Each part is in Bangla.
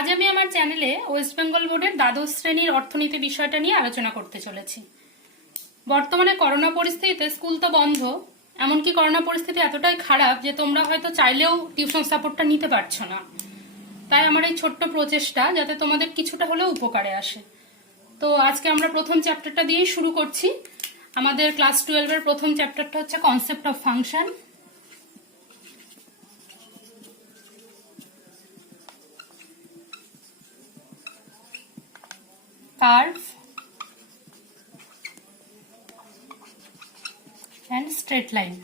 আজ আমি আমার চ্যানেলে ওয়েস্ট বেঙ্গল বোর্ডের দ্বাদশ শ্রেণীর অর্থনীতি বিষয়টা নিয়ে আলোচনা করতে চলেছি। বর্তমানে করোনা পরিস্থিতিতে স্কুল তো বন্ধ, এমনকি করোনা পরিস্থিতি এতটাই খারাপ যে তোমরা হয়তো চাইলেও টিউশন সাপোর্টটা নিতে পারছো না। তাই আমার এই ছোট্ট প্রচেষ্টা যাতে তোমাদের কিছুটা হলেও উপকারে আসে। তো আজকে আমরা প্রথম চ্যাপ্টারটা দিয়েই শুরু করছি। আমাদের ক্লাস 12 এর প্রথম চ্যাপ্টারটা হচ্ছে concept of function. Curve and straight line.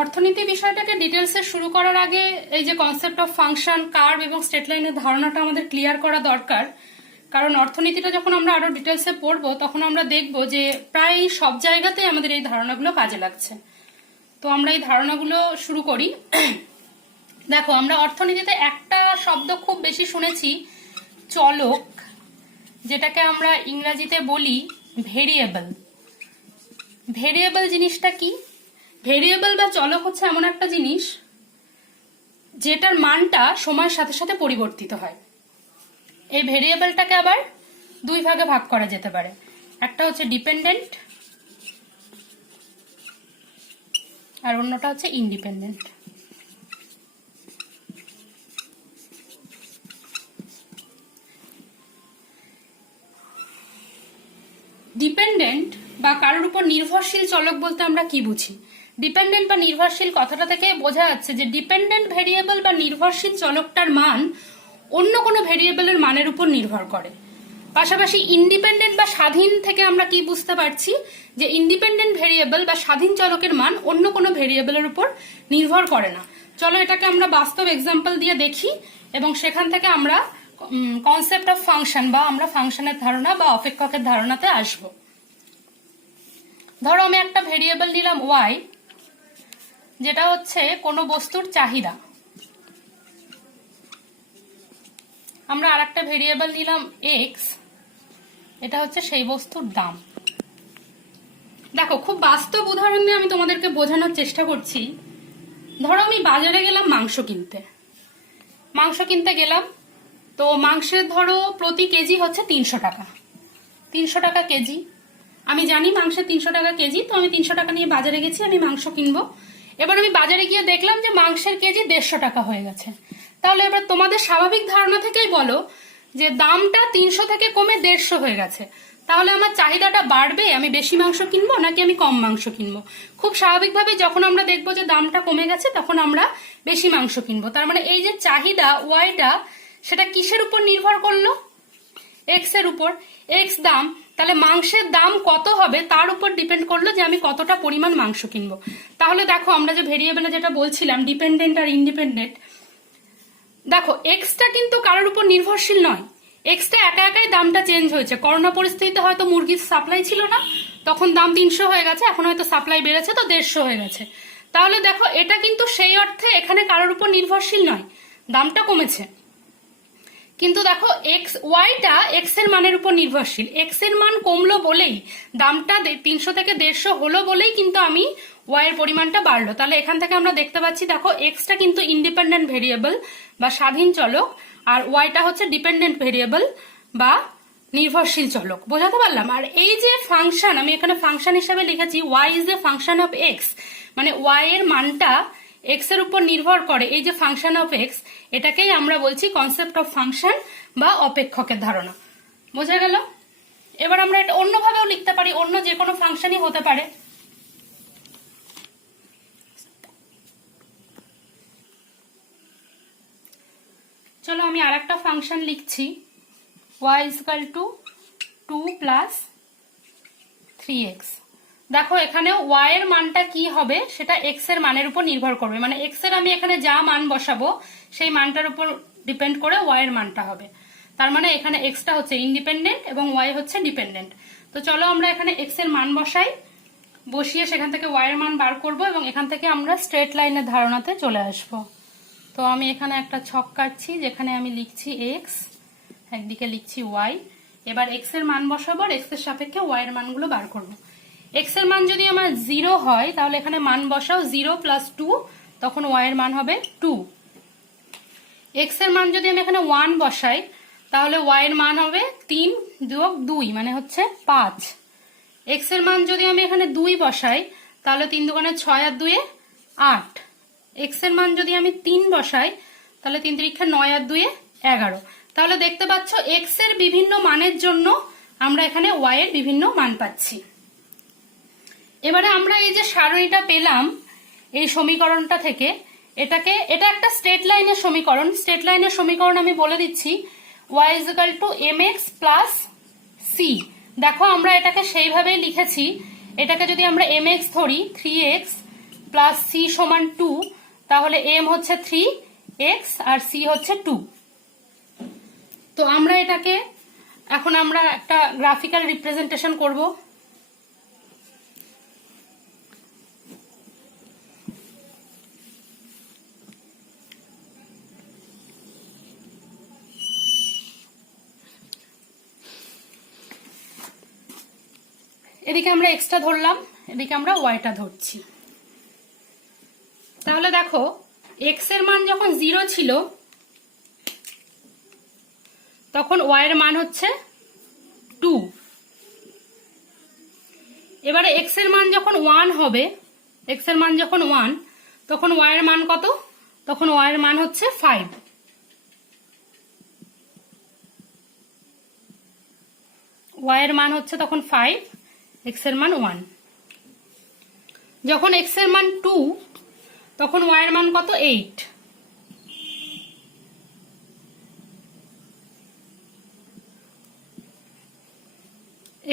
অর্থনীতি বিষয়টাকে ডিটেলসে শুরু করার আগে এই যে কনসেপ্ট অফ ফাংশন, কার্ভ এবং স্ট্রেট লাইনের ধারণাটা আমাদের ক্লিয়ার করা দরকার। কারণ অর্থনীতিটা যখন আমরা আরো ডিটেলসে পড়বো তখন আমরা দেখবো যে প্রায় সব জায়গাতেই আমাদের এই ধারণাগুলো কাজে লাগছে। তো আমরা এই ধারণাগুলো শুরু করি। দেখো, আমরা অর্থনীতিতে একটা শব্দ খুব বেশি শুনেছি, চলক, যেটাকে আমরা ইংরেজিতে বলি ভেরিয়েবল। ভেরিয়েবল জিনিসটা কি? ভেরিয়েবল বা চলক হচ্ছে এমন একটা জিনিস যেটার মানটা সময়ের সাথে সাথে পরিবর্তিত হয়। এই ভেরিয়েবলটাকে আবার দুই ভাগে ভাগ করা যেতে পারে। একটা হচ্ছে ডিপেন্ডেন্ট আর অন্যটা হচ্ছে ইন্ডিপেন্ডেন্ট। ডিপেন্ডেন্ট বা কারোর উপর নির্ভরশীল চলক বলতে আমরা কি বুঝি? ডিপেন্ডেন্ট বা নির্ভরশীল কথাটা থেকে বোঝা যাচ্ছে যে ডিপেন্ডেন্ট ভেরিয়েবল বা নির্ভরশীল চলকটার মান অন্য কোনো ভেরিয়েবলের মানের উপর নির্ভর করে। পাশাপাশি ইন্ডিপেন্ডেন্ট বা স্বাধীন থেকে আমরা কি বুঝতে পারছি যে ইন্ডিপেন্ডেন্ট ভেরিয়েবল বা স্বাধীন চলকের মান অন্য কোনো ভেরিয়েবলের উপর নির্ভর করে না। চলো এটাকে আমরা বাস্তব এক্সাম্পল দিয়ে দেখি এবং সেখান থেকে আমরা কনসেপ্ট অফ ফাংশন বা আমরা ফাংশনের ধারণা বা অপেক্ষকের ধারণাতে আসব। ধরো আমি একটা ভেরিয়েবল নিলাম ওয়াই, যেটা হচ্ছে কোনো বস্তুর চাহিদা। আমরা আর একটা ভেরিয়েবল নিলাম এক্স, এটা হচ্ছে সেই বস্তুর দাম। দেখো, খুব বাস্তব উদাহরণ দিয়ে আমি তোমাদেরকে বোঝানোর চেষ্টা করছি। ধরো আমি বাজারে গেলাম মাংস কিনতে গেলাম, তো মাংসের ধরো প্রতি কেজি হচ্ছে 300 টাকা। 300 টাকা কেজি। আমি জানি মাংসের 300 টাকা কেজি, তো আমি 300 টাকা নিয়ে বাজারে গেছি, আমি মাংস কিনবো। এবার আমি বাজারে গিয়ে দেখলাম যে মাংসের কেজি 150 টাকা হয়ে গেছে। তাহলে এবার তোমাদের স্বাভাবিক ধারণা থেকেই বলো যে দামটা 300 থেকে কমে 150 হয়ে গেছে। তাহলে আমার চাহিদাটা বাড়বে, আমি বেশি মাংস কিনবো নাকি আমি কম মাংস কিনবো? খুব স্বাভাবিকভাবে যখন আমরা দেখবো যে দামটা কমে গেছে তখন আমরা বেশি মাংস কিনবো। তার মানে এই যে চাহিদা ওয়াইটা, সেটা কিসের উপর নির্ভর করলো? এক্স এর উপর। এক্স দাম, তাহলে মাংসের দাম কত হবে তার উপর ডিপেন্ড করলো যে আমি কতটা পরিমাণ মাংস কিনবো। তাহলে দেখো, আমরা যে ভেরিয়েবলে যেটা বলছিলাম ডিপেন্ডেন্ট আর ইন্ডিপেন্ডেন্ট, দেখো এক্সটা কিন্তু কারোর উপর নির্ভরশীল নয়। এক্সটা একা একাই দামটা চেঞ্জ হয়েছে। করোনা পরিস্থিতিতে হয়তো মুরগির সাপ্লাই ছিল না, তখন দাম 300 হয়ে গেছে, এখন হয়তো সাপ্লাই বেড়েছে তো 150 হয়ে গেছে। তাহলে দেখো, এটা কিন্তু সেই অর্থে এখানে কারোর উপর নির্ভরশীল নয়, দামটা কমেছে। কিন্তু দেখো এক্স ওয়াইটা এক্স এর মানের উপর নির্ভরশীল। এক্স এর মান কমলো বলেই, দামটা 300 থেকে 150 হলো বলেই কিন্তু আমি ওয়াই এর পরিমাণটা বাড়লো। তাহলে এখান থেকে আমরা দেখতে পাচ্ছি, দেখো এক্সটা কিন্তু ইন্ডিপেন্ডেন্ট ভেরিয়েবল বা স্বাধীন চলক, আর ওয়াইটা হচ্ছে ডিপেন্ডেন্ট ভেরিয়েবল বা নির্ভরশীল চলক। বোঝাতে পারলাম? আর এই যে ফাংশন, আমি এখানে ফাংশন হিসাবে লিখেছি Y is a function of X, মানে ওয়াই এর মানটা এক্স এর উপর নির্ভর করে। এই যে ফাংশন অফ এক্স, এটাকেই আমরা বলছি কনসেপ্ট অফ ফাংশন বা অপেক্ষকের ধারণা। বোঝা গেল? এবার আমরা এটা অন্যভাবেও লিখতে পারি, অন্য যে কোনো ফাংশনই হতে পারে। চলো আমি আর একটা ফাংশন লিখছি, y equal to 2 plus 3x। দেখো এখানে y এর মানটা কি হবে সেটা x এর মানের উপর নির্ভর করবে, মানে x এর আমি এখানে যা মান বসাবো সেই মানটার উপর ডিপেন্ড করে y এর মানটা হবে। তার মানে এখানে x টা হচ্ছে ইন্ডিপেন্ডেন্ট এবং y হচ্ছে ডিপেন্ডেন্ট। তো চলো আমরা এখানে x এর মান বসাই, বসিয়ে সেখান থেকে y এর মান বার করব এবং এখান থেকে আমরা স্ট্রেট লাইনের ধারণাতে চলে আসব। তো আমি এখানে একটা ছক কাটছি, যেখানে আমি লিখছি x, একদিকে লিখছি y। এবার এক্স এর মান বসাবো আর এক্স এর সাপেক্ষে ওয়াই এর মানগুলো বার করবো। এক্স এর মান যদি আমার 0 হয় তাহলে এখানে মান বসাও 0 + 2, তখন ওয়াই এর মান হবে 2। এক্স এর মান যদি আমি এখানে 1 বসাই তাহলে ওয়াই এর মান হবে 3 + 2 মানে হচ্ছে 5। এক্স এর মান যদি আমি এখানে 2 বসাই তাহলে 3 × 2 = 6 আর 2 = 8। এক্স এর মান যদি আমি 3 বসাই তাহলে 3 × 3 = 9 আর 2 = 11। তাহলে দেখতে পাচ্ছ এক্স এর বিভিন্ন মানের জন্য আমরা এখানে ওয়াই এর বিভিন্ন মান পাচ্ছি। এবারে আমরা এই যে সারণীটা পেলাম এই সমীকরণটা থেকে, এটা একটা স্ট্রেট লাইনের সমীকরণ। স্ট্রেট লাইনের সমীকরণ আমি বলে দিচ্ছি, y = mx + c। দেখো আমরা এটাকে সেইভাবেই লিখেছি। এটাকে যদি আমরা mx ধরি 3x + c = 2, তাহলে m হচ্ছে 3x আর c হচ্ছে 2। তো আমরা এটাকে এখন আমরা একটা গ্রাফিক্যাল রিপ্রেজেন্টেশন করব। এদিকে আমরা এক্সটা ধরলাম, এদিকে আমরা ওয়াইটা ধরছি। তাহলে দেখো এক্স এর মান যখন 0 ছিল তখন ওয়াই এর মান হচ্ছে 2। এবারে এক্স এর মান যখন 1 হবে, এক্স এর মান যখন 1 তখন ওয়াই এর মান কত? তখন ওয়াই এর মান হচ্ছে 5। ওয়াই এর মান হচ্ছে তখন 5, এক্স এর মান 1। যখন এক্স এর মান 2 তখন ওয়াই এর মান কত? 8।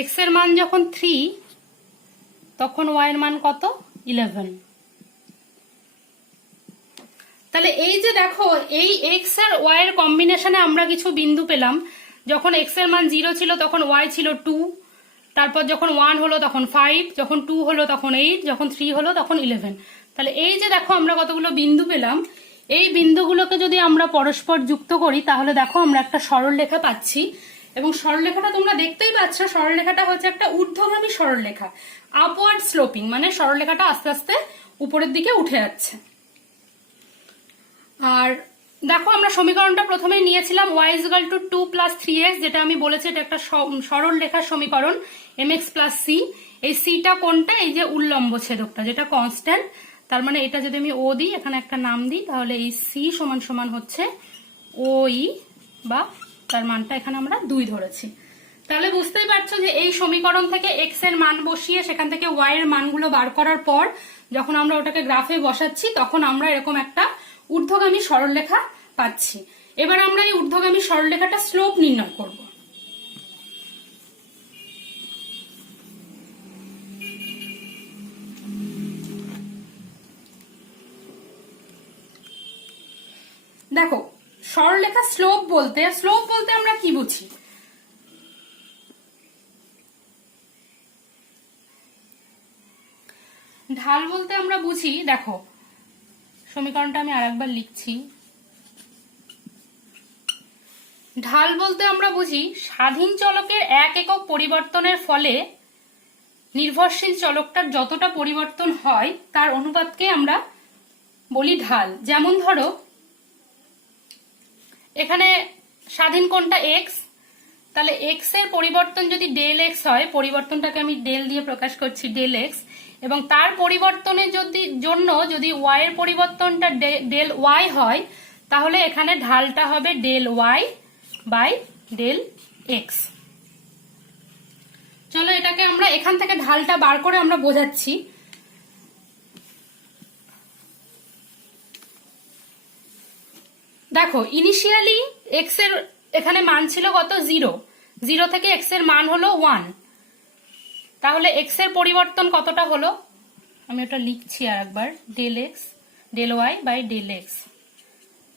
এক্স এর মান যখন 3 তখন ওয়াই এর মান কত? 11। তাহলে এই যে দেখো এই এক্স আর ওয়াই এর কম্বিনেশনে আমরা কিছু বিন্দু পেলাম। যখন এক্স এর মান 0 ছিল তখন ওয়াই ছিল 2, তারপর যখন 1 হলো তখন 5, যখন 2 হলো তখন 8, যখন 3 হলো তখন 11। তাহলে এই যে দেখো আমরা কতগুলো বিন্দু পেলাম, এই বিন্দুগুলোকে যদি আমরা পরস্পর যুক্ত করি তাহলে দেখো আমরা একটা সরলরেখা পাচ্ছি। এবং সরলরেখাটা তোমরা দেখতেই পাচ্ছ, সরলরেখাটা হচ্ছে একটা ঊর্ধ্বগামী সরলরেখা, আপওয়ার্ড স্লোপিং, মানে সরলরেখাটা আস্তে আস্তে উপরের দিকে উঠে যাচ্ছে। আর দেখো আমরা সমীকরণটা প্রথমেই নিয়েছিলাম y = 2 + 3x, যেটা আমি বলেছি এটা একটা সরল রেখার সমীকরণ mx + c। এই c টা কোনটা? এই যে উল্লম্ব ছেদকটা, যেটা কনস্ট্যান্ট। তার মানে এটা যদি আমি ও দিই, এখানে একটা নাম দিই, তাহলে এই c = হচ্ছে ওই, বা তার মানটা এখানে আমরা 2 ধরেছি। তাহলে বুঝতেই পারছো যে এই সমীকরণ থেকে x এর মান বসিয়ে সেখান থেকে y এর মানগুলো বার করার পর যখন আমরা ওটাকে গ্রাফে বসাচ্ছি তখন আমরা এরকম একটা ঊর্ধ্বগামী সরলরেখা পাচ্ছি। এবার আমরা এই ঊর্ধ্বগামী সরলরেখাটা স্লোপ নির্ণয় করব। দেখো সরলরেখা স্লোপ বলতে আমরা কি বুঝি? ঢাল বলতে আমরা বুঝি, দেখো সমীকরণটা আমি আরেকবার লিখছি। ঢাল বলতে আমরা বুঝি স্বাধীন চলকের 1 একক পরিবর্তনের ফলে নির্ভরশীল চলকটার যতটা পরিবর্তন হয় তার অনুপাতকে আমরা বলি ঢাল। যেমন ধরো এখানে স্বাধীন কোণটা x, তাহলে x এর পরিবর্তন যদি ∇x হয়, পরিবর্তনটাকে আমি ডেল দিয়ে প্রকাশ করছি ∇x, এবং তার পরিবর্তনের জন্য যদি y এর পরিবর্তনটা ∇y হয় তাহলে এখানে ঢালটা হবে ∇y/∇x। চলো এটাকে আমরা এখান থেকে ঢালটা বার করে আমরা বোঝাচ্ছি। দেখো ইনিশিয়ালি x এর এখানে মান ছিল কত? 0। 0 থেকে x এর মান হলো 1। তাহলে x এর পরিবর্তন কতটা হলো? আমি ওটা লিখছি আর একবার, ∇y/∇x।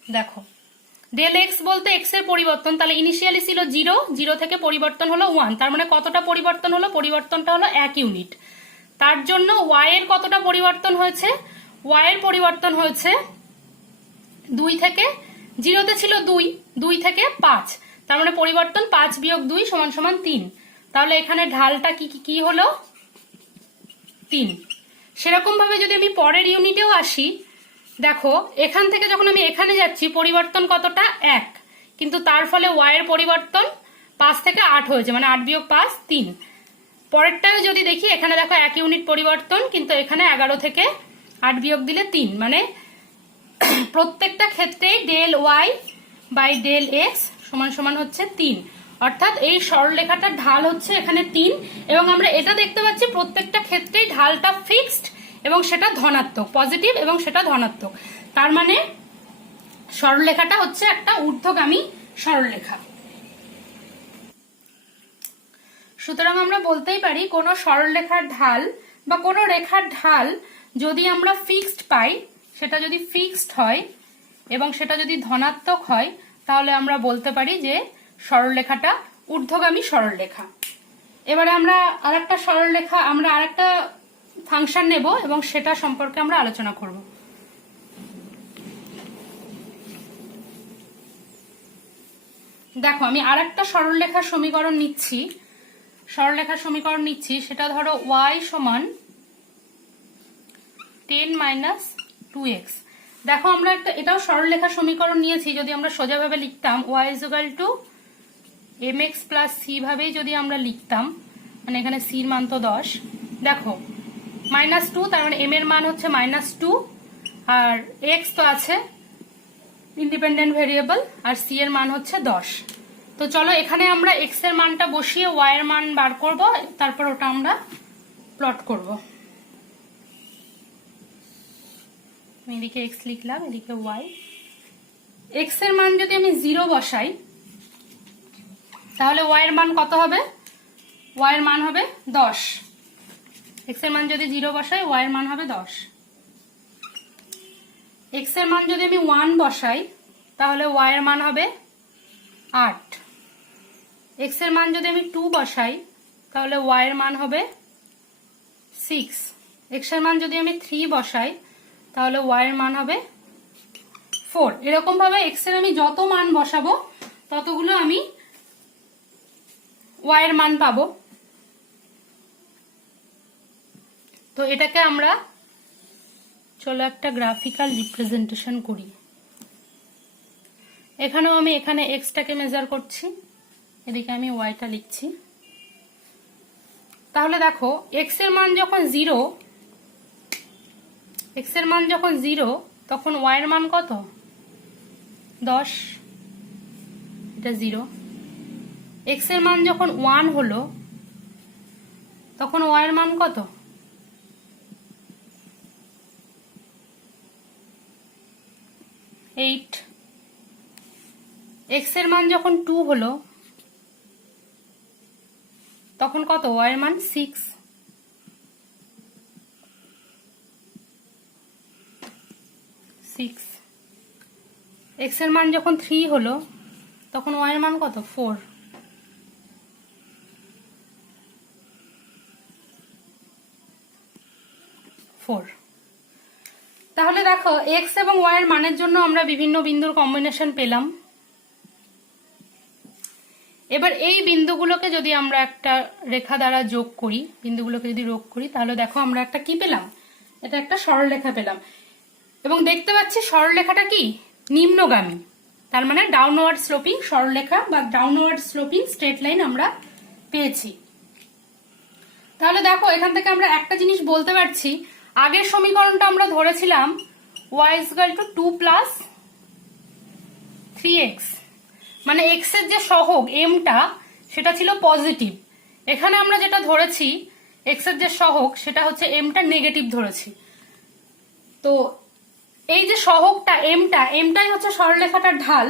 দেখো ∇x বলতে x এর পরিবর্তন, তাহলে ইনিশিয়ালি ছিল 0, 0 থেকে পরিবর্তন হলো 1, তার মানে কতটা পরিবর্তন হলো? পরিবর্তনটা হলো 1 ইউনিট। তার জন্য y এর কতটা পরিবর্তন হয়েছে? y এর পরিবর্তন হয়েছে 2 থেকে, 0 তে ছিল 2, 2 থেকে 5, তার মানে পরিবর্তন 5 বিয়োগ 2 সমান সমান 3। তাহলে এখানে ঢালটা কি হলো 3। সেরকম ভাবে যদি আমি পরের ইউনিটেও আসি, দেখো এখান থেকে যখন আমি এখানে যাচ্ছি পরিবর্তন কতটা 1, কিন্তু তার ফলে y এর পরিবর্তন 5 থেকে 8 হয়েছে, মানে 8 বিয়োগ 5 3। পরেরটাও যদি দেখি, এখানে দেখো 1 ইউনিট পরিবর্তন, কিন্তু এখানে 11 থেকে 8 বিয়োগ দিলে 3, মানে প্রত্যেকটা ক্ষেত্রেই del Y by del X সমান সমান হচ্ছে 3। অর্থাৎ এই সরলরেখাটার ঢাল হচ্ছে এখানে 3, এবং আমরা এটা দেখতে পাচ্ছি প্রত্যেকটা ক্ষেত্রেই ঢালটা ফিক্সড এবং সেটা ধনাত্মক, পজিটিভ এবং সেটা ধনাত্মক। তার মানে সরলরেখাটা হচ্ছে একটা ঊর্ধ্বগামী সরলরেখা। সুতরাং আমরা বলতেই পারি কোনো সরলরেখার ঢাল বা কোনো রেখার ঢাল যদি আমরা ফিক্সড পাই, সেটা যদি ফিক্সড হয় এবং সেটা যদি ধনাত্মক হয়, তাহলে আমরা বলতে পারি যে সরলরেখাটা ঊর্ধ্বগামী সরলরেখা। এবারে আমরা আরেকটা সরলরেখা, আমরা আরেকটা ফাংশন নেব এবং সেটা সম্পর্কে আমরা আলোচনা করব। দেখো আমি আরেকটা সরলরেখার সমীকরণ নিচ্ছি, সেটা ধরো y সমান 10 - 2x। দেখো আমরা এটাও সরলরেখা সমীকরণ নিয়েছি। যদি আমরা সোজাভাবে লিখতাম y = mx + c ভাবেই যদি আমরা লিখতাম, মানে এখানে c এর মান তো 10, দেখো -2, তার মানে m এর মান হচ্ছে -2, আর x তো আছে ইন্ডিপেন্ডেন্ট ভেরিয়েবল, আর c এর মান হচ্ছে 10। তো চলো এখানে আমরা x এর মানটা বসিয়ে y এর মান বার করব, তারপর ওটা আমরা প্লট করব। এদিকে x লিখলাম, এদিকে y। x এর মান যদি আমি 0 বসাই, তাহলে y এর মান কত হবে? y এর মান হবে 10। x এর মান যদি 0 বসাই, y এর মান হবে 10। x এর মান যদি আমি 1 বসাই, তাহলে y এর মান হবে 8। x এর মান যদি আমি 2 বসাই, তাহলে y এর মান হবে 6। x এর মান যদি আমি 3 বসাই, তাহলে y এর মান হবে 4। এরকম ভাবে x এর আমি যত মান বসাবো ততগুলো আমি y এর মান পাবো। তো এটাকে আমরা চলো একটা গ্রাফিক্যাল রিপ্রেজেন্টেশন করি। এখানেও আমি এখানে x টাকে মেজার করছি, এদিকে আমি y টা লিখছি। তাহলে দেখো x এর মান যখন 0, তখন y এর মান কত? 10, এটা 0। x এর মান যখন 1 হলো, তখন y এর মান কত? 8। x এর মান যখন 2 হলো, তখন কত? y এর মান 6। x এর মান যখন 3 হলো, তখন y এর মান কত? 4। তাহলে দেখো x এবং y এর মানের জন্য আমরা বিভিন্ন বিন্দুর কম্বিনেশন পেলাম। এবার এই বিন্দুগুলোকে যদি আমরা একটা রেখা দ্বারা যোগ করি, তাহলে দেখো আমরা একটা কি পেলাম? এটা একটা সরলরেখা পেলাম। এবং দেখতে পাচ্ছি সরলরেখাটা কি? নিম্নগামী, তার মানে ডাউনওয়ার্ড স্লোপিং সরলরেখা বা ডাউনওয়ার্ড স্লোপিং স্ট্রেট লাইন আমরা পেয়েছি। তাহলে দেখো এখান থেকে আমরা একটা জিনিস বলতে পারছি, আগের সমীকরণটা আমরা ধরেছিলাম y = 2 + 3x, মানে x এর যে সহগ m টা সেটা ছিল পজিটিভ। এখানে আমরা যেটা ধরেছি x এর যে সহগ সেটা হচ্ছে m টা নেগেটিভ ধরেছি। তো এই যে সহগটা mটাই হচ্ছে সরলরেখাটার ঢাল।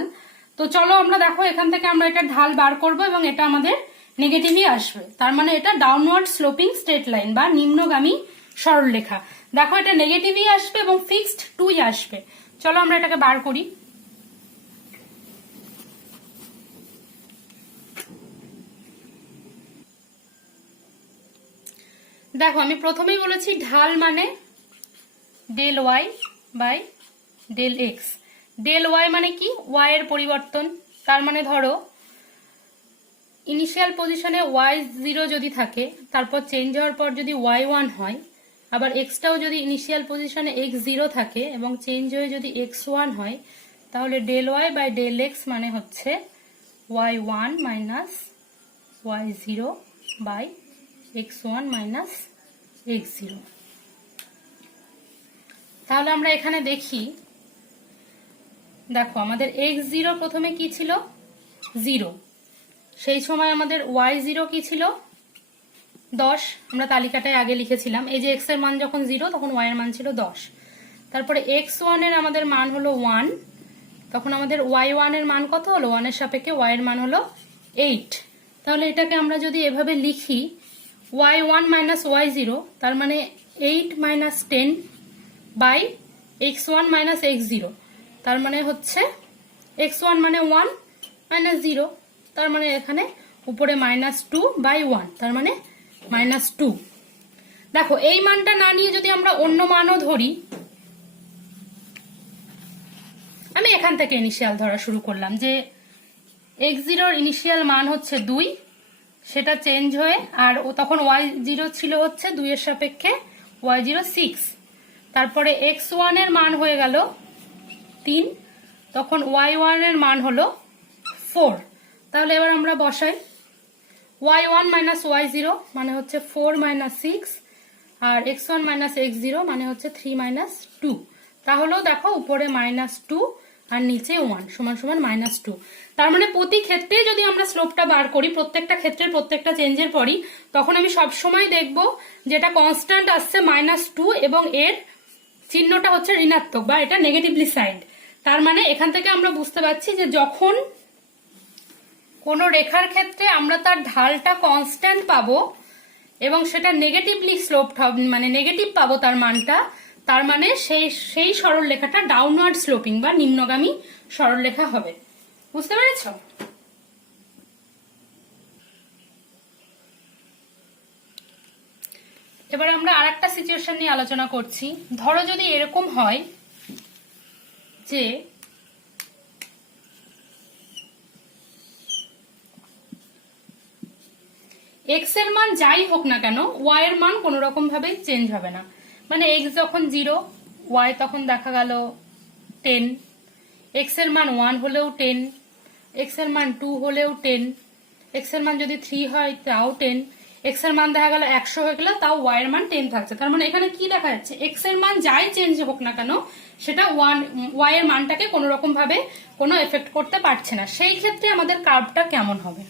তো চলো আমরা দেখো এখান থেকে আমরা এটা ঢাল বার করব এবং এটা আমাদের নেগেটিভই আসবে। তার মানে এটা ডাউনওয়ার্ড স্লোপিং স্ট্রেট লাইন বা নিম্নগামী সরলরেখা। দেখো এটা নেগেটিভই আসবে এবং ফিক্সড 2ই আসবে। চলো আমরা এটাকে বার করি। দেখো আমি প্রথমেই বলেছি ঢাল মানে del Y by del X. Del Y মানে কি? ওয়াই এর পরিবর্তন। তার মানে ধরো ইনিশিয়াল পজিশনে y0 যদি থাকে, তারপর চেঞ্জ হওয়ার পর যদি y1 হয়, আবার এক্সটাও যদি ইনিশিয়াল পজিশনে x0 থাকে এবং চেঞ্জ হয়ে যদি x1 হয়, তাহলে del Y by del X মানে হচ্ছে y1 minus y0 by x1 minus x0। তাহলে আমরা এখানে দেখি, দেখো আমাদের x0 প্রথমে কি ছিল, 0। সেই সময় আমাদের y0 কি ছিল, 10। আমরা তালিকাটায় আগে লিখেছিলাম। এই যে x এর মান যখন 0 তখন y এর মান ছিল 10। তারপরে x1 এর আমাদের মান হলো 1, তখন আমাদের y1 এর মান কত হলো, 1 এর সাপেক্ষে y এর মান হলো 8। তাহলে এটাকে আমরা যদি এভাবে লিখি y1 মাইনাস y0, তার মানে 8 minus 10 by x1 minus x0, তার মানে হচ্ছে x1 মানে 1 মাইনাস 0, তার মানে এখানে উপরে -2 বাই 1, তার মানে -2। দেখো এই মানটা না নিয়ে যদি আমরা অন্য মানও ধরি, আমি এখান থেকে ইনিশিয়াল ধরা শুরু করলাম যে x0 এর ইনিশিয়াল মান হচ্ছে 2, সেটা চেঞ্জ হয়ে, আর তখন y0 ছিল হচ্ছে 2 এর সাপেক্ষে y0 6, তারপরে x1 এর মান হয়ে গেল 3, তখন y1 এর মান হলো 4। তাহলে এবার আমরা বসাই y1 মাইনাস y0 মানে হচ্ছে 4 মাইনাস 6, আর x1 মাইনাস x0 মানে হচ্ছে 3 মাইনাস 2। তাহলেও দেখো উপরে -2 আর নিচে 1 সমান সমান -2। তার মানে প্রতি ক্ষেত্রে যদি আমরা স্লোপটা বার করি, প্রত্যেকটা ক্ষেত্রে প্রত্যেকটা চেঞ্জের পরই, তখন আমি সব সময় দেখব যেটা কনস্ট্যান্ট আসছে -2 এবং এর চিহ্নটা হচ্ছে ঋণাত্মক বা এটা নেগেটিভলি সাইড। তার মানে এখান থেকে আমরা বুঝতে পারছি যে যখন কোনো রেখার ক্ষেত্রে আমরা তার ঢালটা কনস্ট্যান্ট পাবো এবং সেটা নেগেটিভলি স্লোপড হবে, মানে নেগেটিভ পাবো তার মানটা, তার মানে সেই সরলরেখাটা ডাউনওয়ার্ড স্লোপিং বা নিম্নগামী সরলরেখা হবে। বুঝতে পেরেছ? এবার আমরা আরেকটা সিচুয়েশন নিয়ে আলোচনা করছি। ধরো যদি এরকম হয় যে x এর মান যাই হোক না কেন, y এর মান কোনো রকম ভাবে চেঞ্জ হবে না। মানে x যখন 0, y তখন দেখা গেল 10, x এর মান 1 হলেও 10, x এর মান 2 হলেও 10, x এর মান যদি 3 হয় তাও 10, x এর মান দেখা গেল 100 হয়ে গেল তাও y এর মান 10 থাকছে। তার মানে এখানে কি দেখা যাচ্ছে, x এর মান যাই চেঞ্জ হোক না কেন সেটা y এর মানটাকে কোনো রকম ভাবে কোনো এফেক্ট করতে পারছে না। সেই ক্ষেত্রে আমাদের কার্ভটা কেমন হবে?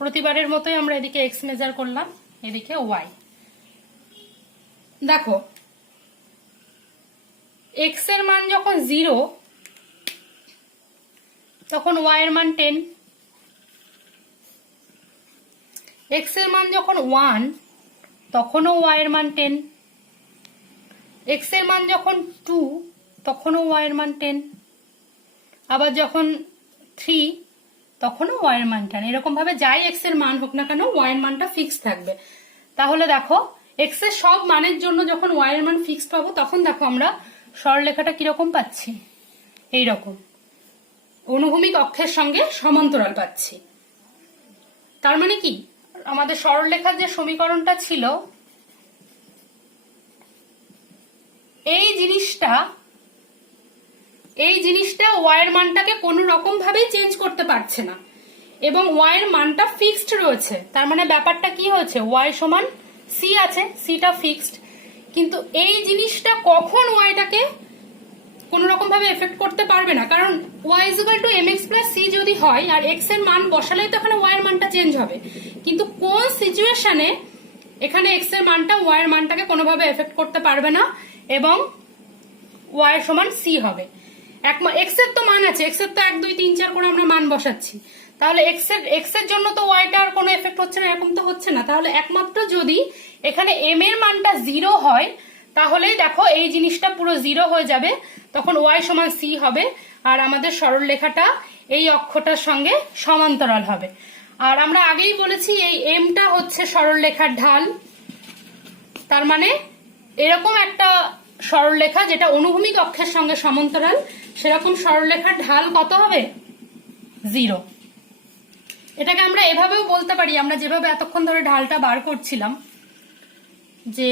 প্রতিবারের মতোই আমরা এদিকে x মেজার করলাম, এদিকে y। দেখো x এর মান যখন 0 তখন y এর মান 10, x এর মান যখন 1 তখনও y এর মান 10, x এর মান যখন 2 তখনও y এর মান 10, আবার যখন 3 তখনও y এর মান 10। এরকম ভাবে যাই x এর মান হোক না কেন y এর মানটা ফিক্স থাকবে। তাহলে দেখো x এর সব মানের জন্য যখন y এর মান ফিক্সড পাবো, তখন দেখো আমরা সরলরেখাটা কিরকম পাচ্ছি, এইরকম অনুভূমিক অক্ষের সঙ্গে সমান্তরাল পাচ্ছি। তার মানে কি, আমাদের সরলরেখার যে সমীকরণটা ছিল, এই জিনিসটা y এর মানটাকে কোনো রকম ভাবেই চেঞ্জ করতে পারছে না এবং y এর মানটা ফিক্সড রয়েছে। তার মানে ব্যাপারটা কি হয়েছে, y সমান c আছে, cটা ফিক্সড, কিন্তু এই জিনিসটা কখন yটাকে কোনো রকম ভাবে এফেক্ট করতে পারবে না, কারণ y = mx + c যদি হয় আর x এর মান বসালেই তো এখানে y এর মানটা চেঞ্জ হবে, কিন্তু কোন সিচুয়েশনে এখানে x এর মানটা y এর মানটাকে কোনোভাবে এফেক্ট করতে পারবে না এবং y সমান c হবে। x এর তো মান আছে, x এর তো 1 2 3 4 করে আমরা মান বসাচ্ছি, তাহলে x এর জন্য তো y টার কোনো এফেক্ট হচ্ছে না, এরকম তো হচ্ছে না। তাহলে একমাত্র যদি এখানে m এর মানটা 0 হয় তাহলেই দেখো এই জিনিসটা পুরো 0 হয়ে যাবে, তখন y সমান c হবে আর আমাদের সরলরেখাটা এই অক্ষটার সঙ্গে সমান্তরাল হবে। আর আমরা আগেই বলেছি এই mটা হচ্ছে সরলরেখার ঢাল। তার মানে এরকম একটা সরলরেখা যেটা অনুভূমিক অক্ষের সঙ্গে সমান্তরাল, সেরকম সরলরেখার ঢাল কত হবে, 0। এটাকে আমরা এভাবেও বলতে পারি, আমরা যেভাবে এতক্ষণ ধরে ঢালটা বার করছিলাম, যে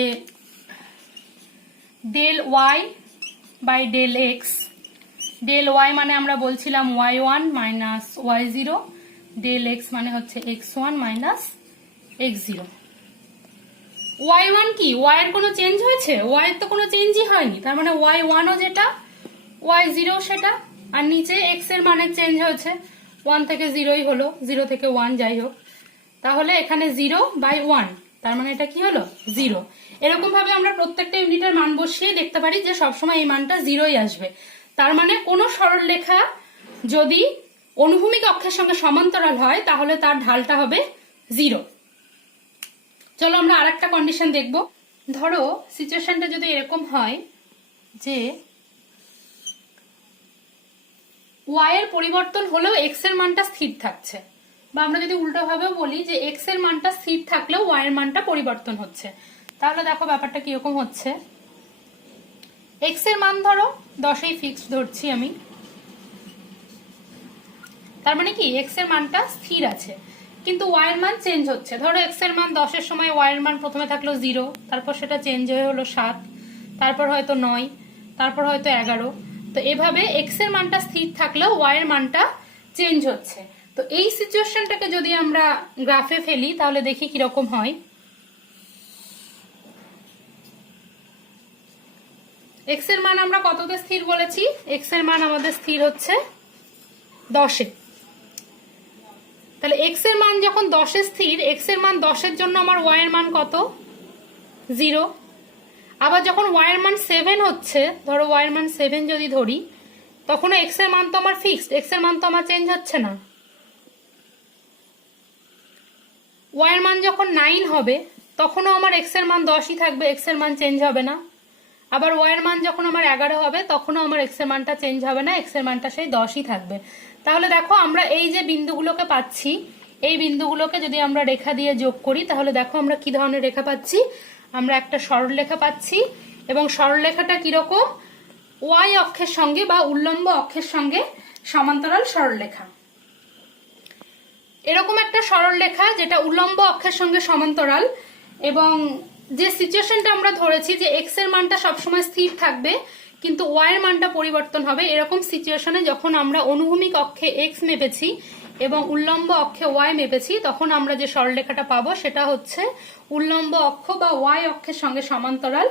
del Y by del X. Del Y মানে আমরা বলছিলাম y1 minus y0, del X মানে হচ্ছে x1 মাইনাস x0। y1 কি, y এর কোনো চেঞ্জ হয়েছে? y এর তো কোনো চেঞ্জই হয়নি, তার মানে y1 ও যেটা, y0 সেটা, আর নিচে x এর মানের চেঞ্জ হয়েছে, 1 থেকে 0ই হলো, 0 থেকে 1 যাই হোক, তাহলে এখানে 0 বাই 1, তার মানে এটা কি হলো 0। এরকম ভাবে আমরা প্রত্যেকটা ইউনিটের মান বসিয়ে দেখতে পারি যে সবসময় এই মানটা 0ই আসবে। তার মানে কোনো সরলরেখা যদি অনুভূমিক অক্ষের সঙ্গে সমান্তরাল হয় তাহলে তার ঢালটা হবে 0। চলো আমরা আরেকটা কন্ডিশন দেখব। ধরো সিচুয়েশনটা যদি এরকম হয় যে y এর পরিবর্তন হলেও x এর মানটা স্থির থাকছে, বা আমরা যদি উল্টো ভাবেও বলি যে x এর মানটা স্থির থাকলেও y এর মানটা পরিবর্তন হচ্ছে, তাহলে দেখো ব্যাপারটা কিরকম হচ্ছে। x এর মান ধরো 10ই ফিক্সড ধরছি আমি, তার মানে কি x এর মানটা স্থির আছে, কিন্তু y এর মান চেঞ্জ হচ্ছে। ধরো x এর মান 10 এর সময় y এর মান প্রথমে থাকলো 0, তারপর সেটা চেঞ্জ হয়ে হলো 7, তারপর হয়তো 9, তারপর হয়তো 11। তো এভাবে x এর মানটা স্থির থাকলেও y এর মানটা চেঞ্জ হচ্ছে। তো এই সিচুয়েশনটাকে যদি আমরা গ্রাফে ফেলি তাহলে দেখি কিরকম হয়। x এর মান আমরা কততে স্থির বলেছি? x এর মান আমাদের স্থির হচ্ছে 10-এ। তাহলে x এর মান যখন 10-এ স্থির, x এর মান 10 এর জন্য আমার y এর মান কত? 0। আবার যখন y এর মান 7 হচ্ছে, ধরো y এর মান 7 যদি ধরি, তখন x এর মান তো আমার ফিক্সড, x এর মান তো আমার চেঞ্জ হচ্ছে না। y এর মান যখন 9 হবে তখনও আমার x এর মান 10ই থাকবে, x এর মান চেঞ্জ হবে না। আবার y এর মান যখন আমার 11 হবে তখনও আমার x এর মানটা চেঞ্জ হবে না, x এর মানটা সেই 10ই থাকবে। তাহলে দেখো আমরা এই যে বিন্দুগুলোকে পাচ্ছি, এই বিন্দুগুলোকে যদি আমরা রেখা দিয়ে যোগ করি তাহলে দেখো আমরা কি ধরনের রেখা পাচ্ছি। আমরা একটা সরলরেখা পাচ্ছি, এবং সরলরেখাটা কিরকম? y অক্ষের সঙ্গে বা উল্লম্ব অক্ষের সঙ্গে সমান্তরাল সরলরেখা। এরকম একটা সরলরেখা যেটা উল্লম্ব অক্ষের সঙ্গে সমান্তরাল, এবং যে সিচুয়েশনটা আমরা ধরেছি যে x এর মানটা সবসময় স্থির থাকবে কিন্তু y এর মানটা পরিবর্তন হবে, এরকম সিচুয়েশনে যখন আমরা অনুভূমিক অক্ষে x মেপেছি এবং উল্লম্ব অক্ষে y মেপেছি, তখন আমরা যে সরলরেখাটা পাবো সেটা হচ্ছে উল্লম্ব অক্ষ বা y অক্ষের সঙ্গে সমান্তরাল।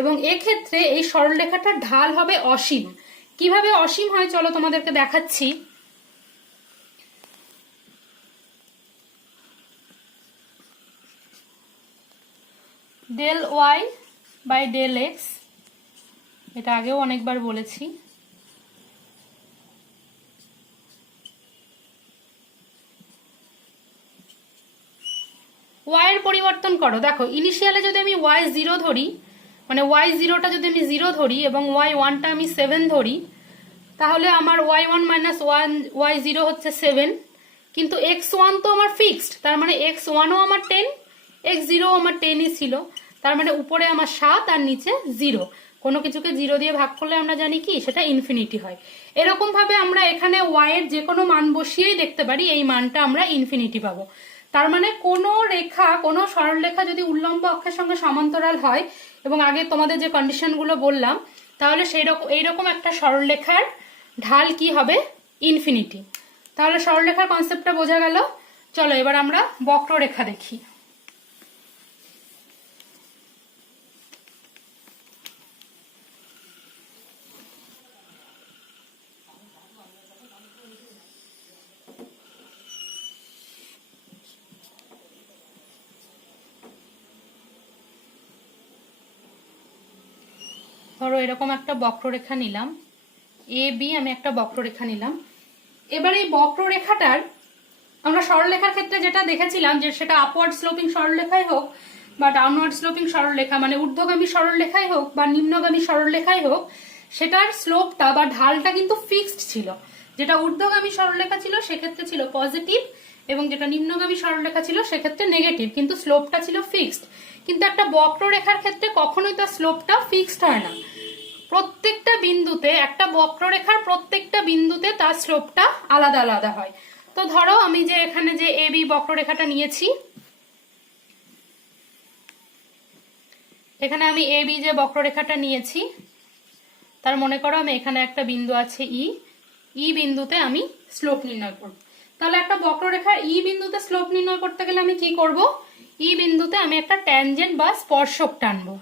এবং এক্ষেত্রে এই সরলরেখাটার ঢাল হবে অসীম। কিভাবে অসীম হয় চলো তোমাদেরকে দেখাচ্ছি। Del Y by del X, এটা আগেও অনেকবার বলেছি। y এর পরিবর্তন করো, দেখো ইনিশিয়ালে যদি আমি y0 ধরি, মানে y0টা যদি আমি 0 ধরি এবং y1টা আমি 7 ধরি, তাহলে আমার y1 মাইনাস y0 হচ্ছে 7, কিন্তু x1 তো আমার ফিক্সড, তার মানে x1ও আমার 10, x0ও আমার 10ই ছিল, তার মানে উপরে আমার 7 আর নিচে 0। কোনো কিছুকে 0 দিয়ে ভাগ করলে আমরা জানি কি সেটা ইনফিনিটি হয়। এরকম ভাবে আমরা এখানে y এর যে কোনো মান বসিয়েই দেখতে পারি এই মানটা আমরা ইনফিনিটি পাবো। তার মানে কোনো রেখা, কোনো সরলরেখা যদি উল্লম্ব অক্ষের সঙ্গে সমান্তরাল হয়, এবং আগে তোমাদের যে কন্ডিশনগুলো বললাম, তাহলে এইরকম একটা সরলরেখার ঢাল কি হবে? ইনফিনিটি। তাহলে সরলরেখার কনসেপ্টটা বোঝা গেল। চলো এবার আমরা বক্ররেখা দেখি। ধরো এরকম একটা বক্ররেখা নিলাম, এ বি, আমি একটা বক্ররেখা নিলাম। এবার এই বক্ররেখাটার আমরা সরলরেখার ক্ষেত্রে যেটা দেখেছিলাম যে সেটা আপওয়ার্ড স্লোপিং সরলরেখাই হোক বা ডাউনওয়ার্ড স্লোপিং সরলরেখা, মানে ঊর্ধ্বগামী সরলরেখাই হোক বা নিম্নগামী সরলরেখাই হোক, সেটার স্লোপটা বা ঢালটা কিন্তু ফিক্সড ছিল। যেটা ঊর্ধ্বগামী সরলরেখা ছিল সেক্ষেত্রে ছিল পজিটিভ, এবং যেটা নিম্নগামী সরলরেখা ছিল সেক্ষেত্রে নেগেটিভ, কিন্তু স্লোপটা ছিল ফিক্সড। কিন্তু একটা বক্ররেখার ক্ষেত্রে কখনোই তার স্লোপটা ফিক্সড হয় না। প্রত্যেকটা বিন্দুতে, একটা বক্ররেখার প্রত্যেকটা বিন্দুতে তার স্লোপটা আলাদা আলাদা হয়। তো তো ধরো আমি যে এখানে যে এ বি বক্ররেখাটা নিয়েছি, এখানে আমি এ বি যে বক্ররেখাটা নিয়েছি, তার মনে করো আমি এখানে একটা বিন্দু আছে ই বিন্দুতে আমি স্লোপ নির্ণয় করব। তাহলে একটা বক্ররেখার ই বিন্দুতে স্লোপ নির্ণয় করতে গেলে আমি কি করব, ই বিন্দুতে আমি একটা ট্যানজেন্ট বা স্পর্শক টানবো।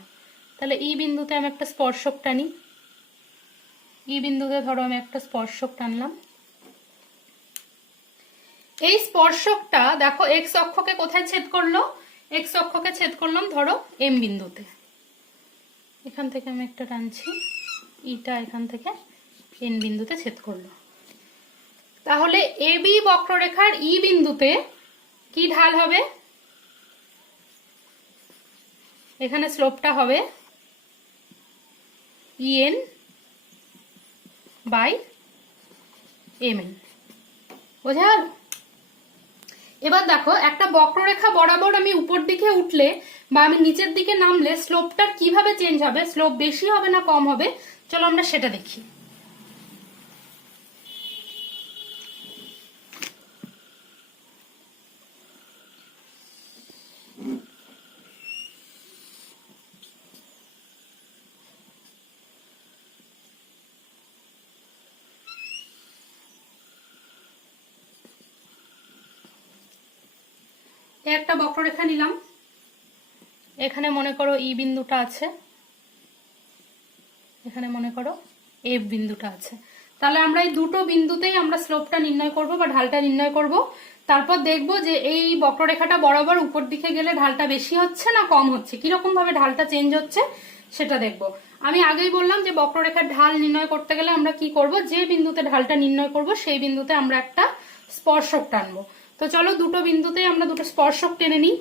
তাহলে ই বিন্দুতে আমি একটা স্পর্শক টানি, ই বিন্দুতে ধরো আমি একটা স্পর্শক টানলাম। এই স্পর্শকটা দেখো এক্স অক্ষকে কোথায় ছেদ করলো, এক্স অক্ষকে ছেদ করলাম ধরো এম বিন্দুতে। এখান থেকে আমি একটা টানছি, ইটা এখান থেকে এন বিন্দুতে ছেদ করলো। তাহলে এ বি বক্ররেখার ই বিন্দুতে কি ঢাল হবে, এখানে স্লোপটা হবে ইএন বাই এম এন। বোঝা গেল? এবার দেখো একটা বক্ররেখা বরাবর আমি উপর দিকে উঠলে বা আমি নিচের দিকে নামলে স্লোপটার কিভাবে চেঞ্জ হবে, স্লোপ বেশি হবে না কম হবে, চলো আমরা সেটা দেখি। একটা বক্ররেখা নিলাম, এখানে মনে করো ই বিন্দুটা আছে, এখানে মনে করো এফ বিন্দুটা আছে। তাহলে আমরা এই দুটো বিন্দুতেই আমরা স্লোপটা নির্ণয় করব বা ঢালটা নির্ণয় করব। তারপর দেখব যে এই বক্ররেখাটা বরাবর উপর দিকে গেলে ঢালটা বেশি হচ্ছে না কম হচ্ছে, কিরকম ভাবে ঢালটা চেঞ্জ হচ্ছে সেটা দেখব। আমি আগেই বললাম যে বক্ররেখার ঢাল নির্ণয় করতে গেলে আমরা কি করব, যে বিন্দুতে ঢালটা নির্ণয় করব সেই বিন্দুতে আমরা একটা স্পর্শক টানবো। তো চলো দুটো বিন্দুতেই আমরা দুটো স্পর্শক টেনে নিই।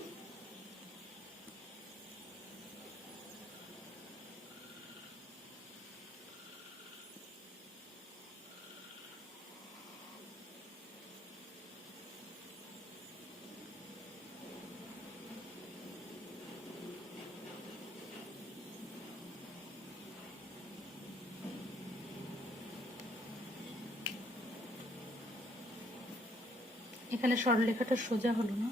এখানে সরলরেখাটা সোজা হলো না,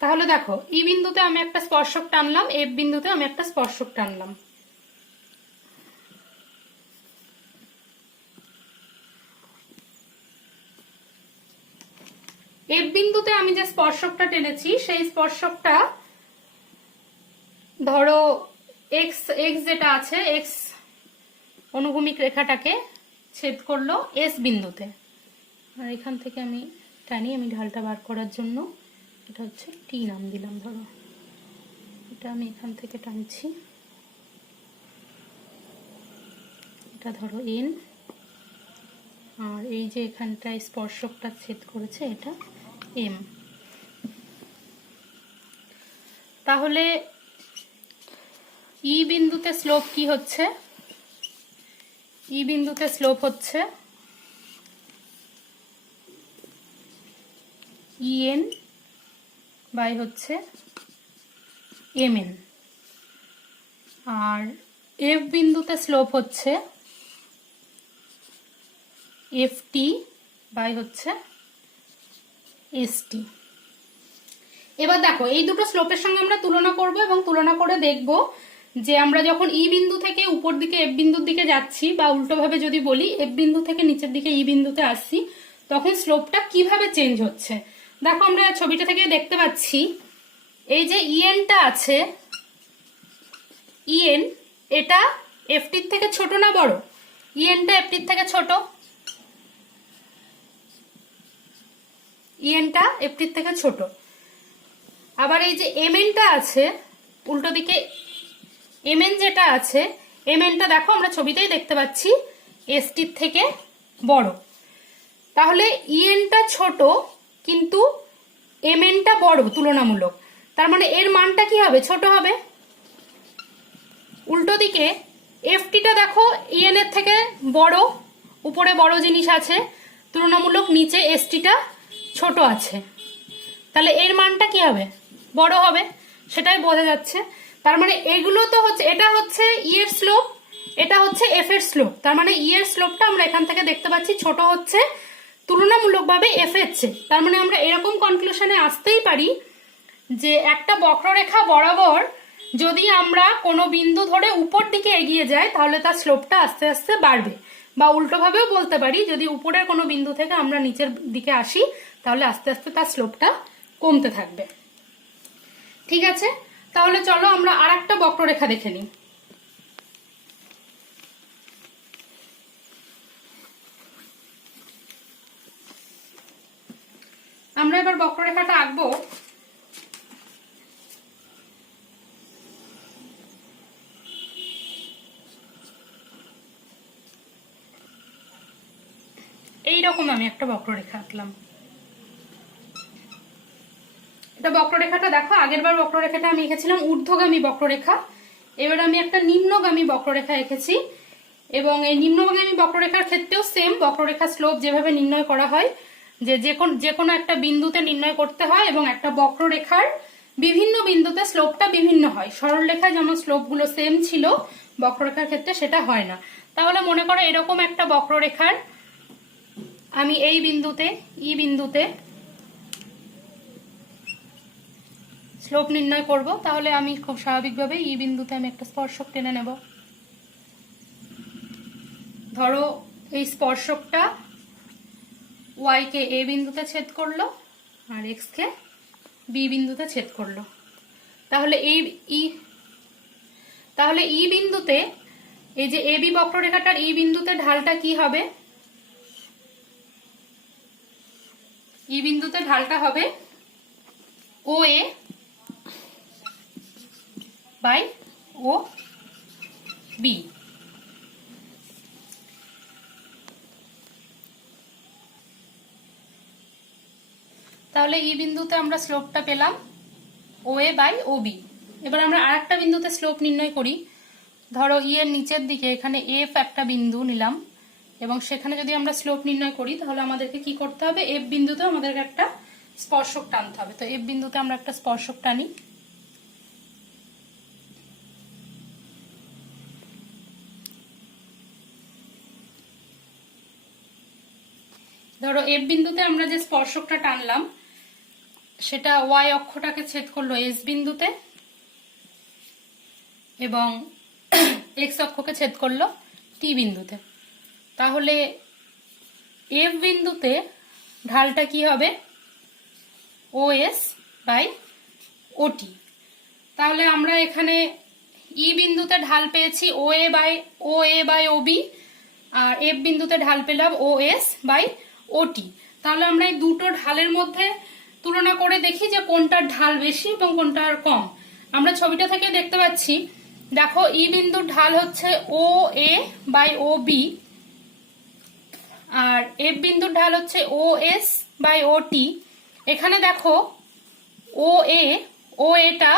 তাহলে দেখো ই বিন্দুতে আমি একটা স্পর্শক টানলাম, এফ বিন্দুতে আমি একটা স্পর্শক টানলাম। এফ বিন্দুতে আমি যে স্পর্শকটা টেনেছি সেই স্পর্শকটা ধরো এক্স এক্স যেটা আছে, এক্স অনুভূমিক রেখাটাকে ছেদ করলো এস বিন্দুতে। আর এখান থেকে আমি টানি, আমি ঢালটা বার করার জন্য এটা হচ্ছে টি নাম দিলাম। ধরো এটা আমি এখান থেকে টানছি, এটা ধরো এন, আর এই যে এখানটায় স্পর্শকটা ছেদ করেছে এটা এম। তাহলে ই বিন্দুতে স্লোপ কি হচ্ছে, ই বিন্দুতে স্লোপ হচ্ছে ইএন বাই হচ্ছে এম এন, আর এফ বিন্দুতে স্লোপ হচ্ছে এফ টি বাই হচ্ছে এস টি। এবার দেখো এই দুটো স্লোপের সঙ্গে আমরা তুলনা করব এবং তুলনা করে দেখব যে আমরা যখন ই বিন্দু থেকে উপর দিকে এফ বিন্দুর দিকে যাচ্ছি, বা উল্টোভাবে যদি বলি এফ বিন্দু থেকে নিচের দিকে ই বিন্দুতে আসছি, তখন স্লোপটা কিভাবে চেঞ্জ হচ্ছে। দেখো আমরা ছবিটা থেকে দেখতে পাচ্ছি এই যে ইএনটা আছে, ইএন এটা এফটির থেকে ছোট না বড়, ইএনটা এফটির থেকে ছোট, ইএনটা এফটির থেকে ছোট। আবার এই যে এমএনটা আছে উল্টো দিকে, এমএন যেটা আছে, এমএনটা দেখো আমরা ছবিতেই দেখতে পাচ্ছি এসটির থেকে বড়। তাহলে ইএনটা ছোট কিন্তু এমএনটা বড় তুলনামূলক, তার মানে এর মানটা কি হবে, ছোট হবে। উল্টো দিকে এফটিটা দেখো ইএন এর থেকে বড়, উপরে বড় জিনিস আছে তুলনামূলক, নিচে এসটিটা ছোট আছে, তাহলে এর মানটা কি হবে, বড় হবে, সেটাই বোঝা যাচ্ছে। তার মানে এগুলো তো হচ্ছে, এটা হচ্ছে ই এর স্লোপ, এটা হচ্ছে এফ এর স্লোপ, তার মানে ই এর স্লোপটা আমরা এখান থেকে দেখতে পাচ্ছি ছোট হচ্ছে তুলনামূলকভাবে এফ এর চেয়ে। তার মানে আমরা এরকম কনক্লুশনে আসতেই পারি যে একটা বক্ররেখা বরাবর যদি আমরা কোনো বিন্দু ধরে উপর দিকে এগিয়ে যাই তাহলে তার স্লোপটা আস্তে আস্তে বাড়বে, বা উল্টোভাবেও বলতে পারি যদি উপরের কোনো বিন্দু থেকে আমরা নিচের দিকে আসি তাহলে আস্তে আস্তে তার স্লোপটা কমতে থাকবে। ঠিক আছে, তাহলে চলো আমরা আর একটা বক্ররেখা দেখে নিই। আমরা এবার বক্ররেখাটা আঁকবো। এইরকম আমি একটা বক্ররেখা আঁকলাম। এটা বক্ররেখাটা দেখো, আগেরবার বক্ররেখাটা আমি এঁকেছিলাম ঊর্ধ্বগামী বক্ররেখা, এবার আমি একটা নিম্নগামী বক্ররেখা এঁকেছি। এবং এই নিম্নগামী বক্ররেখার ক্ষেত্রেও সেম বক্ররেখা স্লোপ যেভাবে নির্ণয় করা হয়, যে কোনো একটা বিন্দুতে নির্ণয় করতে হয় এবং একটা বক্ররেখার বিভিন্ন বিন্দুতে স্লোপটা বিভিন্ন হয়। সরল রেখায় যেমন স্লোপগুলো সেম ছিল, বক্ররেখার ক্ষেত্রে সেটা হয় না। তাহলে মনে করো এরকম একটা বক্ররেখার আমি এই বিন্দুতে ই বিন্দুতে স্লোপ নির্ণয় করব। তাহলে আমি খুব স্বাভাবিকভাবে ই বিন্দুতে আমি একটা স্পর্শক টেনে নেব। ধরো এই স্পর্শকটা ওয়াই কে এ বিন্দুতে ছেদ করলো আর এক্স কে বি বিন্দুতে ছেদ করলো। তাহলে ই বিন্দুতে এই যে এ বি বক্ররেখাটার ই বিন্দুতে ঢালটা কি হবে? ই বিন্দুতে ঢালটা হবে ও এ বাই ও বি। তাহলে ই বিন্দুতে আমরা স্লোপটা পেলাম ও এ বাই ও বি। এবার আমরা আর একটা বিন্দুতে স্লোপ নির্ণয় করি। ধরো ই এর নিচের দিকে এখানে এফ একটা বিন্দু নিলাম এবং সেখানে যদি আমরা স্লোপ নির্ণয় করি তাহলে আমাদেরকে কি করতে হবে? এফ বিন্দুতে আমাদেরকে একটা স্পর্শক টানতে হবে। তো এফ বিন্দুতে আমরা একটা স্পর্শক টানি। ধরো এফ বিন্দুতে আমরা যে স্পর্শকটা টানলাম সেটা ওয়াই অক্ষটাকে ছেদ করলো এস বিন্দুতে এবং এক্স অক্ষকে ছেদ করলো টি বিন্দুতে। তাহলে এফ বিন্দুতে ঢালটা কি হবে? ও এস বাই ওটি। তাহলে আমরা এখানে ই বিন্দুতে ঢাল পেয়েছি O A by O B, আর এফ বিন্দুতে ঢাল পেলাম ও এস বাই ওটি। তাহলে আমরা এই দুটো ঢালের মধ্যে তুলনা করে দেখি যে কোনটার ঢাল বেশি এবং কোনটার কম। আমরা ছবিটা থেকে দেখতে পাচ্ছি, দেখো ই বিন্দুর ঢাল হচ্ছে O A by O B আর এফ বিন্দুর ঢাল হচ্ছে ও এস বাই ও টি। এখানে দেখো ও এটা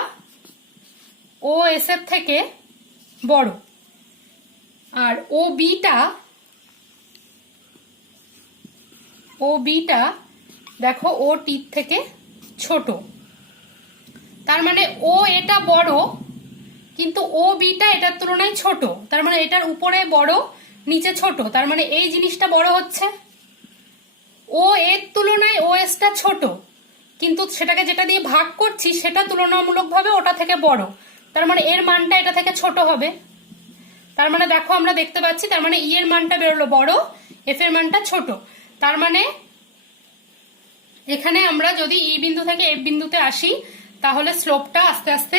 ও এস এর থেকে বড় আর ও বিটা দেখো ও টি থেকে ছোট। তার মানে ও এটা বড় কিন্তু ও বিটা এটার তুলনায় ছোট, তার মানে এটার উপরে বড় নিচে ছোট, তার মানে এই জিনিসটা বড় হচ্ছে। ও এর তুলনায় ও এসটা ছোট কিন্তু সেটাকে যেটা দিয়ে ভাগ করছি সেটা তুলনামূলকভাবে ওটা থেকে বড়, তার মানে এর মানটা এটা থেকে ছোট হবে। তার মানে দেখো আমরা দেখতে পাচ্ছি, তার মানে ই এর মানটা বেরোলো বড়, এফ এর মানটা ছোট। তার মানে এখানে আমরা যদি ই বিন্দু থেকে এফ বিন্দুতে আসি তাহলে স্লোপটা আস্তে আস্তে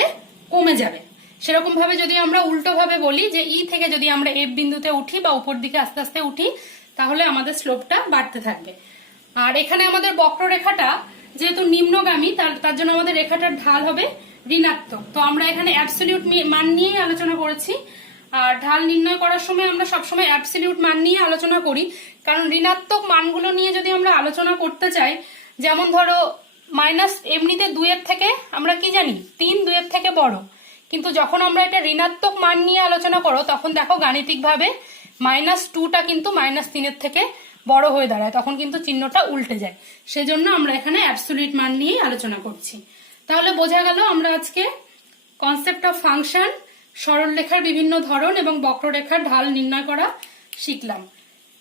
কমে যাবে। সেরকম ভাবে যদি আমরা উল্টো ভাবে বলি যে ই থেকে যদি আমরা এফ বিন্দুতে উঠি বা উপর দিকে আস্তে আস্তে উঠি তাহলে আমাদের স্লোপটা বাড়তে থাকবে। আর এখানে আমাদের বক্ররেখাটা যেহেতু নিম্নগামী তার জন্য আমাদের রেখাটার ঢাল হবে ঋণাত্মক। তো আমরা এখানে অ্যাবসলিউট মান নিয়ে আলোচনা করেছি, আর ঢাল নির্ণয় করার সময় আমরা সবসময় অ্যাবসলিউট মান নিয়ে আলোচনা করি, কারণ ঋণাত্মক মানগুলো নিয়ে যদি আমরা আলোচনা করতে চাই, যেমন ধরো মাইনাস এমনিতে 2 থেকে আমরা কি জানি 3 2 থেকে বড়, কিন্তু যখন আমরা এটা ঋণাত্মক মান নিয়ে আলোচনা করো তখন দেখো গাণিতিকভাবে -2টা কিন্তু -3 থেকে বড় হয়ে দাঁড়ায়, তখন কিন্তু চিহ্নটা উল্টে যায়। সেজন্য আমরা এখানে অ্যাবসলিউট মান নিয়ে আলোচনা করছি। তাহলে বোঝা গেল আমরা আজকে কনসেপ্ট অফ ফাংশন, সরলরেখার বিভিন্ন ধরন এবং বক্ররেখার ঢাল নির্ণয় করা শিখলাম।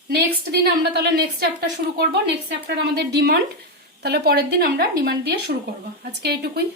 নেক্সট দিন আমরা তাহলে নেক্সট চ্যাপ্টার শুরু করব। নেক্সট চ্যাপ্টার আমাদের ডিমান্ড, তাহলে পরের দিন আমরা ডিমান্ড দিয়ে শুরু করব। আজকে এইটুকুই।